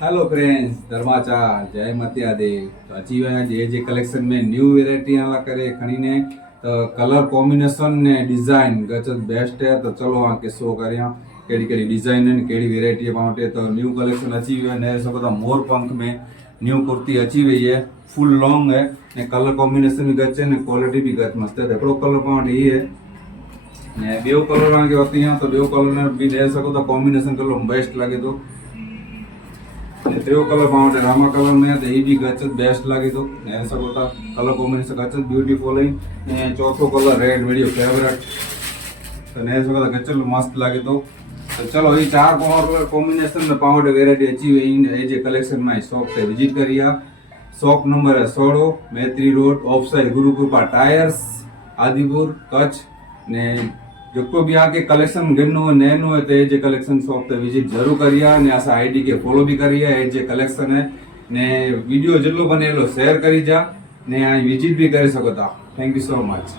Hello friends, धर्माचार जय मत्यादेव। तो अची विया जे कलेक्शन में न्यू वेरायटी आला करे खणी ने तो कलर कॉम्बिनेशन ने डिजाइन गजब बेस्ट है। तो चलो आके शो करिया केड़ी केड़ी डिजाइन है केड़ी वेरायटी पाउंटे। तो न्यू कलेक्शन अची वियो ने सब बता मोर पंख में न्यू कुर्ती अची वई है, फुल लॉन्ग है ने कलर कॉम्बिनेशन भी गच है ने क्वालिटी भी गच मस्त है। देखो कलर पाउंट ये है ने बेव कलर आके होती है तो बेव कलर ने भी ले सको तो कॉम्बिनेशन कलर बेस्ट लगे। तो कलर पाउंड रामा कलर में तो ये भी गच बेस्ट लगे। तो ऐसा होता कलर कॉम्बिनेशन गच ब्यूटीफुल है। चौथो कलर रेड वीडियो फेवरेट तो ऐसा होता गच मस्त लगे। तो चलो ये चार कलर कॉम्बिनेशन में पाउंड वेरायटी अच्छी हुई जे कलेक्शन में शॉप पे विजिट करिए। शॉप नंबर है 16 मैत्री road of side Gurukripa tyres Adipur Kutch ने जो भी आके कलेक्शन घणो नैनो है तो जे कलेक्शन शॉप पे विजिट जरूर करिए ने असा आईडी के फॉलो भी करिए। जे कलेक्शन है ने वीडियो जितलो बने शेयर करी जा ने विजिट भी कर सको था। Thank you so much.